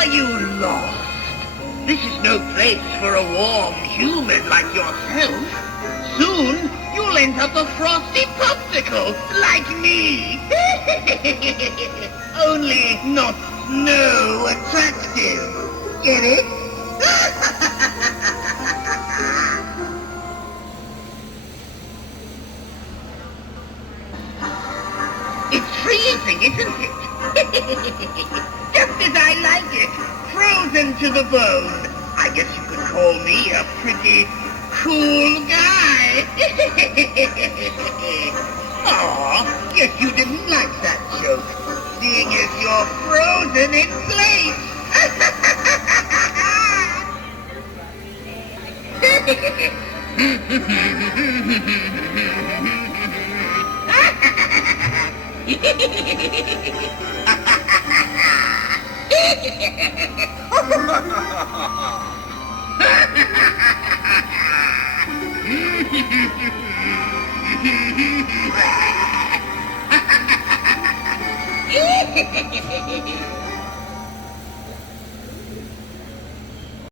Are you lost? This is no place for a warm human like yourself. Soon, you'll end up a frosty popsicle like me. Only not snow attractive. Get it? It's freezing, isn't it? Just as I like it, frozen to the bone. I guess you could call me a pretty cool guy. Aw, guess you didn't like that joke, seeing as you're frozen in place.